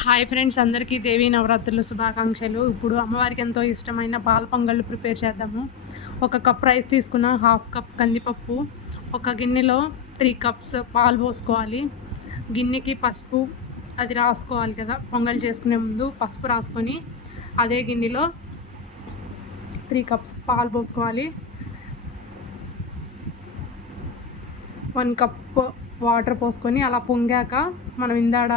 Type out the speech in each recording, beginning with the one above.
Hi friends, అందరికీ దేవీ నవరాత్రుల శుభాకాంక్షలు. ఇప్పుడు అమ్మవారికి ఎంతో ఇష్టమైన పాల పొంగళ్ళు ప్రిపేర్ చేద్దాము. 1 కప్ రైస్ తీసుకున్న, 1/2 కప్ కందిపప్పు, ఒక గిన్నెలో 3 కప్స్ పాలు పోసుకోవాలి. గిన్నెకి పసుపు అది రాసుకోవాలి కదా, పొంగల్ చేసుకునే ముందు పసుపు రాసుకొని అదే గిన్నెలో 3 కప్స్ పాలు పోసుకోవాలి. 1 కప్ వాటర్ పోసుకొని అలా పొంగాక మనం ఇందాడ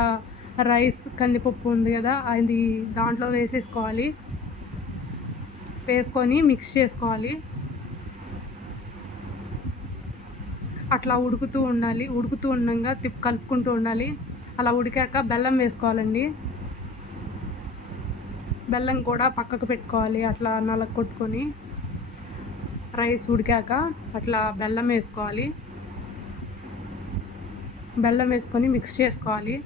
రైస్ కందిపప్పు ఉంది కదా, అది దాంట్లో వేసుకొని మిక్స్ చేసుకోవాలి. అట్లా ఉడుకుతూ ఉండగా కలుపుకుంటూ ఉండాలి. అలా ఉడికాక బెల్లం వేసుకోవాలండి. బెల్లం కూడా పక్కకు పెట్టుకోవాలి. అట్లా నలగొట్టుకొని రైస్ ఉడికాక అట్లా బెల్లం వేసుకొని మిక్స్ చేసుకోవాలి.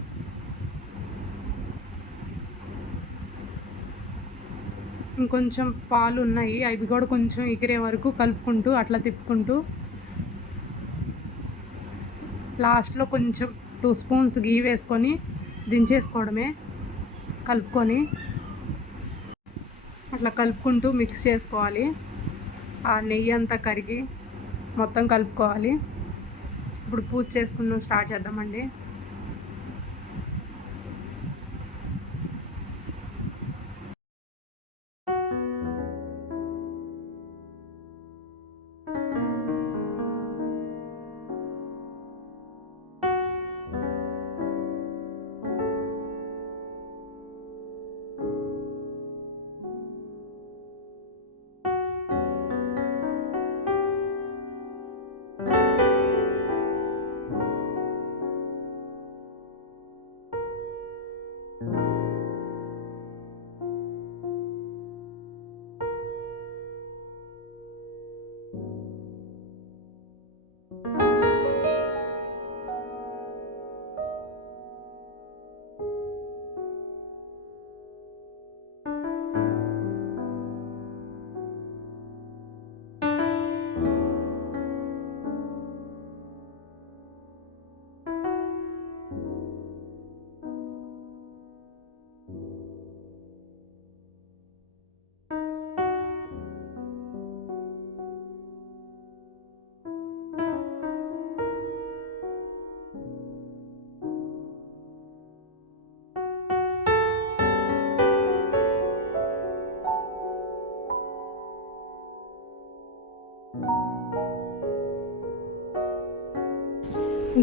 ఇంకొంచెం పాలు ఉన్నాయి, అవి కూడా కొంచెం ఎగిరే వరకు కలుపుకుంటూ అట్లా తిప్పుకుంటూ లాస్ట్లో కొంచెం 2 స్పూన్స్ గీ వేసుకొని దించేసుకోవడమే. కలుపుకొని అట్లా కలుపుకుంటూ మిక్స్ చేసుకోవాలి. ఆ నెయ్యి అంతా కరిగి మొత్తం కలుపుకోవాలి. ఇప్పుడు పూజ చేసుకుందాం, స్టార్ట్ చేద్దామండి.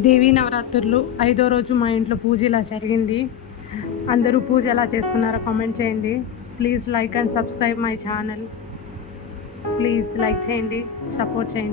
దేవీ నవరాత్రులు 5వ రోజు మా ఇంట్లో పూజ ఇలా జరిగింది. అందరూ పూజ ఎలా చేసుకున్నారో కామెంట్ చేయండి. Please like and subscribe my channel. Please like చేయండి, సపోర్ట్ చేయండి.